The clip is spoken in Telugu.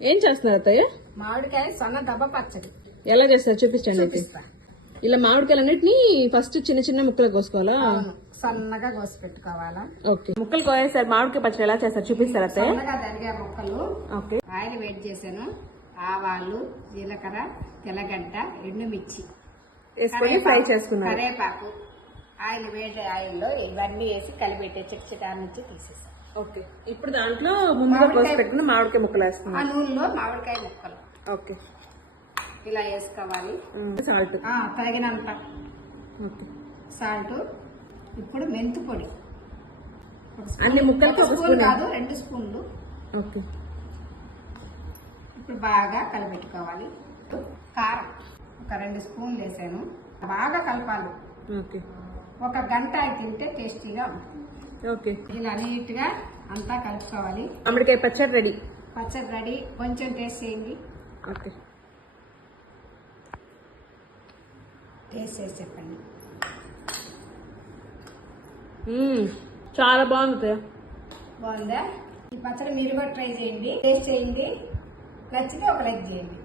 ఏం చేస్తున్నారు అత్తయ్య? మామిడికాయ సన్న దెబ్బ పచ్చడి ఎలా చేస్తారు చూపించండి అయితే. ఇలా మామిడికాయలన్నిటిని ఫస్ట్ చిన్న చిన్న ముక్కలు కోసుకోవాలా? సన్నగా కోసి పెట్టుకోవాలా. ఓకే, ముక్కలు కోసేసారు. మామిడికాయ పచ్చడి ఎలా చేస్తారు చూపిస్తారు అత్తయ్య? సన్నగా తరిగే ముక్కలు. ఓకే, ఆయిల్ వేడి చేశాను. ఆవాలు, జీలకర్ర, తెల్లగడ్డ, ఎండుమిర్చి వేసుకొని ఫ్రై చేసుకున్నారు. కరేపాకు, ఆయిల్ వేడి ఆయిల్లో ఇవన్నీ వేసి కలిపెట్టే చిటచిటా నుంచి తీసేసాను. ఓకే, ఇప్పుడు దాంట్లో ముందుగా కోసి పెట్టుకున్న మామిడికాయ ముక్కలు ఆ వేస్తున్నారు. నూనెలో మామిడికాయ ముక్కలు ఓకే, ఇలా వేసుకోవాలి. సాల్ట్ తగినంత ఓకే, సాల్ట్. ఇప్పుడు మెంతు పొడి అన్ని ముక్కలకి ఒక స్పూన్ కాదు 2 స్పూన్లు. ఓకే, ఇప్పుడు బాగా కలిపెట్టుకోవాలి. కారం ఒక 2 స్పూన్లు వేసాను. బాగా కలపాలి. ఓకే, ఒక గంట అయి తింటే టేస్టీగా ఉంటుంది. ఓకే, ఇలా నీట్ గా అంతా కలుపుకోవాలి. మామిడికాయ పచ్చడి రెడీ. పచ్చడి రెడీ. కొంచెం టేస్ట్ చేయండి. ఓకే, టేస్ట్ చేసి చెప్పండి. చాలా బాగుంది. బాగుందా? ఈ పచ్చడి మీరు కూడా ట్రై చేయండి, టేస్ట్ చేయండి. నచ్చితే ఒక లైక్ చేయండి.